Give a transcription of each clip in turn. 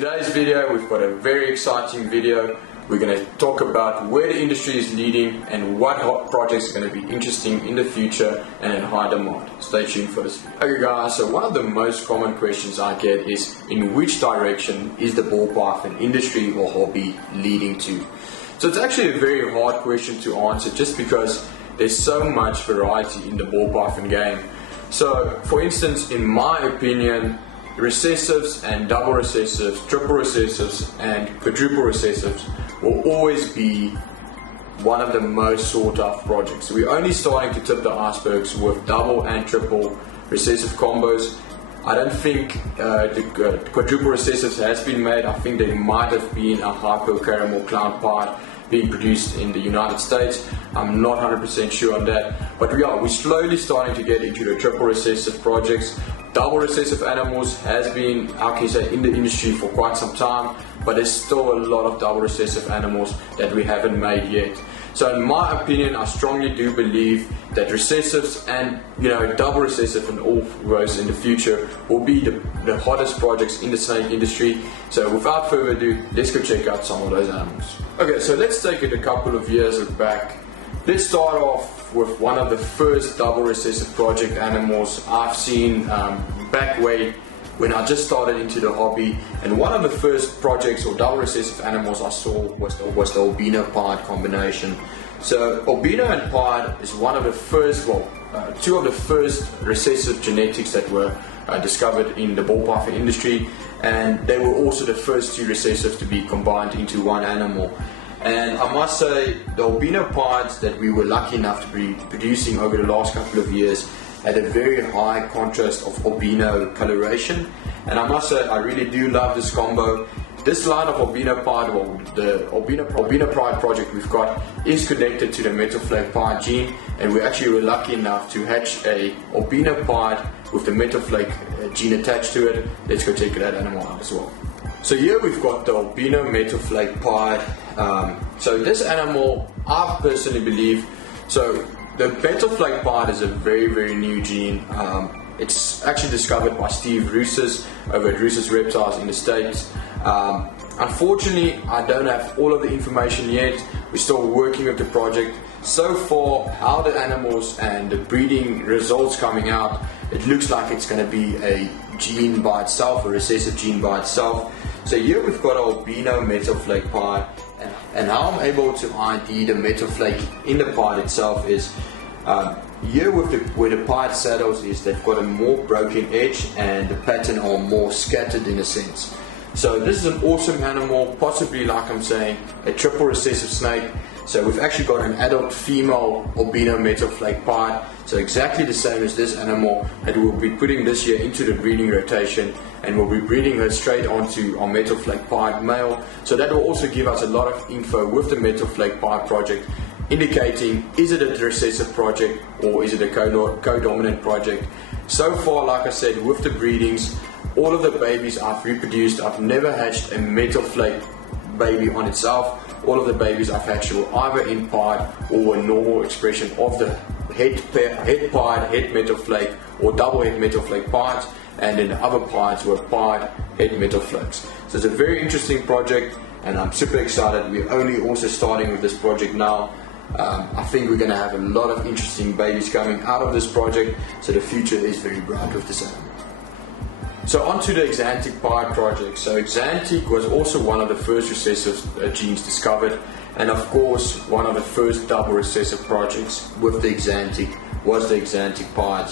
today's video, we've got a very exciting video. We're going to talk about where the industry is leading and what hot projects are going to be interesting in the future and in high demand. Stay tuned for this video. Okay guys, so one of the most common questions I get is, in which direction is the ball python industry or hobby leading to? So it's actually a very hard question to answer, just because there's so much variety in the ball python game. So for instance, in my opinion, recessives and double recessives, triple recessives and quadruple recessives will always be one of the most sought after projects. We're only starting to tip the icebergs with double and triple recessive combos. I don't think the quadruple recessives has been made. I think there might have been a Hypo caramel clown pied being produced in the United States. I'm not 100% sure on that, but we're slowly starting to get into the triple recessive projects. Double recessive animals has been, I can say, in the industry for quite some time, but there's still a lot of double recessive animals that we haven't made yet. So in my opinion, I strongly do believe that recessives and double recessive and all those in the future will be the hottest projects in the snake industry. So without further ado, let's go check out some of those animals. Okay, so let's take it a couple of years back. Let's start off with one of the first double recessive project animals I've seen back way when I just started into the hobby, and one of the first projects or double recessive animals I saw was the Albino Pied combination. So Albino and Pied is one of the first, two of the first recessive genetics that were discovered in the ball python industry, and they were also the first two recessives to be combined into one animal. And I must say, the Albino Pieds that we were lucky enough to be producing over the last couple of years had a very high contrast of albino coloration, and I must say I really do love this combo. This line of Albino Pied, the Albino Pied project we've got, is connected to the Metal Flake Pied gene, and we actually were lucky enough to hatch a Albino Pied with the Metal Flake gene attached to it. Let's go check that animal out as well. So here we've got the Albino Metal Flake Pied. So this animal, I personally believe, so the Metal Flake Pied is a very, very new gene. It's actually discovered by Steve Roos's over at Roos's Reptiles in the States. Unfortunately, I don't have all of the information yet. We're still working with the project. So far, how the animals and the breeding results coming out, it looks like it's going to be a gene by itself, a recessive gene by itself. So here we've got Albino Metal Flake Pied, and how I'm able to ID the metal flake in the pied itself is here where the pied saddles is, they've got a more broken edge and the pattern are more scattered in a sense. So this is an awesome animal, possibly, like I'm saying, a triple recessive snake. So we've actually got an adult female Albino Metal Flake Pied, so exactly the same as this animal, that we'll be putting this year into the breeding rotation, and we'll be breeding her straight onto our Metal Flake Pied male. So that will also give us a lot of info with the Metal Flake Pied project, indicating, is it a recessive project or is it a co-dominant project. So far, like I said, with the breedings, all of the babies I've reproduced, I've never hatched a Metal Flake baby on itself. All of the babies I've hatched were either in pied or a normal expression of the head pied, head metal flake, or double head metal flake pieds, and then the other pieds were pied head metal flakes. So it's a very interesting project, and I'm super excited. We're only also starting with this project now. I think we're going to have a lot of interesting babies coming out of this project, so the future is very bright with this animal. So on to the Axanthic Pied project. So Axanthic was also one of the first recessive genes discovered, and of course one of the first double recessive projects with the Axanthic was the Axanthic Pied.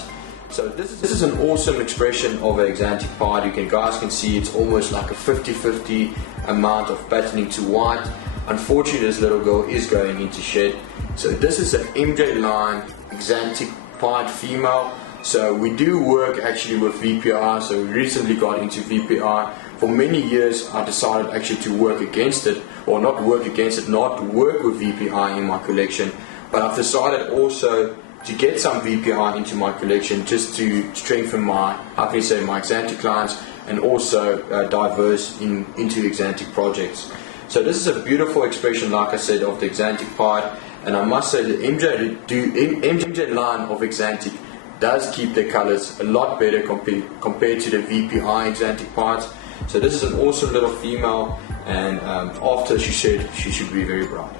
So this is an awesome expression of an Axanthic Pied. Guys can see it's almost like a 50-50 amount of patterning to white. Unfortunately, this little girl is going into shed. So this is an MJ line Axanthic Pied female. So we do work actually with VPI, so we recently got into VPI. For many years I decided actually to work against it, or not work against it, not work with VPI in my collection, but I've decided also to get some VPI into my collection just to strengthen my, my Axanthic lines, and also diverse into Axanthic projects. So this is a beautiful expression, like I said, of the Axanthic Pied, and I must say the MJ line of Axanthic does keep their colors a lot better compared to the VPI Axanthic Pieds. So this is an awesome little female, and after she shed, she should be very bright.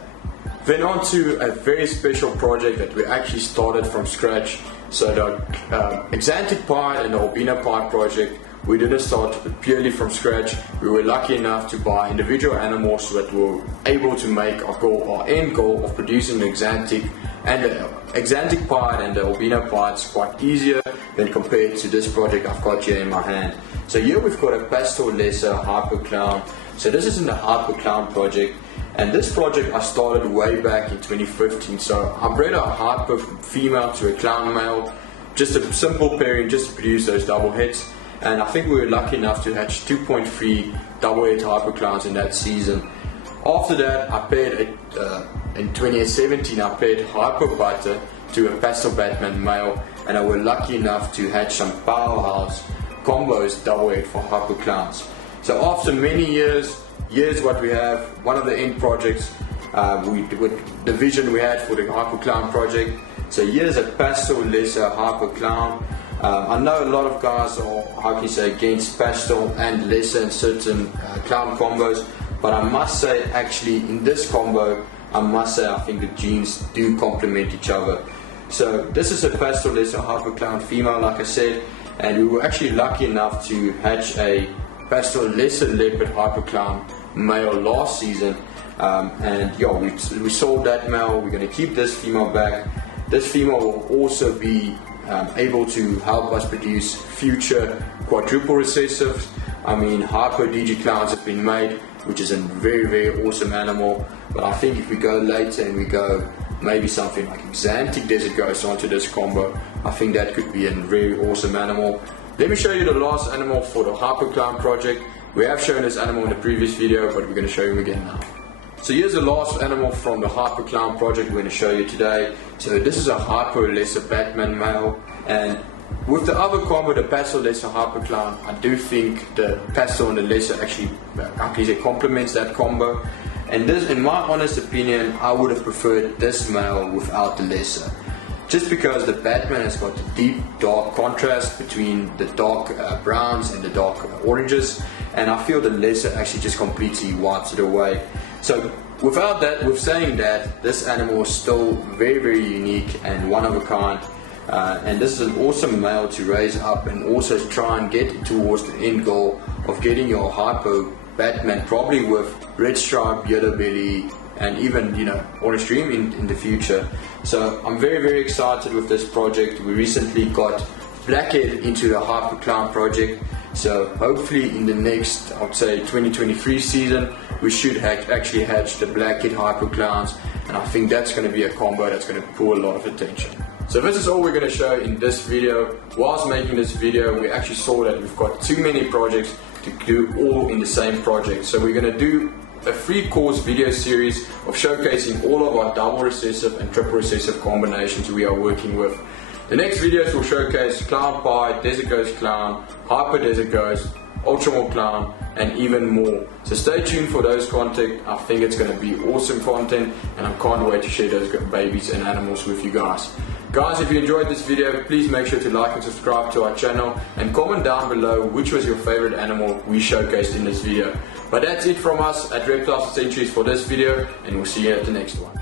Then on to a very special project that we actually started from scratch. So the Axanthic Pied and the Albino Pied project, we didn't start purely from scratch. We were lucky enough to buy individual animals that were able to make our end goal of producing the Axanthic and the Axanthic Pied and the Albino Pied is quite easier than compared to this project I've got here in my hand. So here we've got a Pastel lesser Hypo clown. So this is in the Hypo clown project, and this project I started way back in 2015. So I bred a Hypo female to a clown male, just a simple pairing just to produce those double heads. And I think we were lucky enough to hatch 2.3 double head Hypo clowns in that season. After that, I paired in 2017 I paired Hypo Butter to a Pastel Batman male, and I were lucky enough to hatch some powerhouse combos double head for Hypo clowns. So after many years what we have, one of the end projects, with the vision we had for the Hypo clown project. So here's a Pastel lesser Hypo clown. I know a lot of guys are, how can you say, against Pastel and lesser in certain clown combos, but I must say, actually, in this combo, I think the genes do complement each other. So this is a Pastel lesser Hypo clown female, like I said, and we were actually lucky enough to hatch a Pastel lesser leopard Hypo clown male last season, and yeah, we sold that male. We're going to keep this female back. This female will also be able to help us produce future quadruple recessives. I mean, Hypo DG clowns have been made, which is a very, very awesome animal. But I think if we go later and we go maybe something like Axanthic Desert Ghost onto this combo, I think that could be a very awesome animal. Let me show you the last animal for the Hypo clown project. We have shown this animal in the previous video, but we're going to show him again now. So here's the last animal from the Hypo clown project we're going to show you today. So this is a Hypo lesser Batman male, and with the other combo, the Pastel lesser Hypo clown, I do think the Pastel and the lesser actually complements that combo. And this, in my honest opinion, I would have preferred this male without the lesser, just because the Batman has got the deep dark contrast between the dark browns and the dark oranges, and I feel the lesser actually just completely wipes it away. So with saying that, this animal is still very, very unique and one of a kind, and this is an awesome male to raise up and also try and get towards the end goal of getting your Hypo Batman, probably with red stripe, yellow belly, and even, you know, orange dream in the future. So I'm very, very excited with this project. We recently got Blackhead into the Hypo clown project, so hopefully in the next, I'd say 2023 season, we should actually hatch the Blackhead Hypo clowns, and I think that's going to be a combo that's going to pull a lot of attention. So this is all we're going to show in this video. Whilst making this video, we actually saw that we've got too many projects to do all in the same project. So we're going to do a free course video series of showcasing all of our double recessive and triple recessive combinations we are working with. The next videos will showcase Clown Pied, Desert Ghost Clown, Hypo Desert Ghost, Ultramore Clown, and even more. So stay tuned for those content. I think it's going to be awesome content, and I can't wait to share those babies and animals with you guys. Guys, if you enjoyed this video, please make sure to like and subscribe to our channel, and comment down below which was your favorite animal we showcased in this video. But that's it from us at Reptiles for this video, and we'll see you at the next one.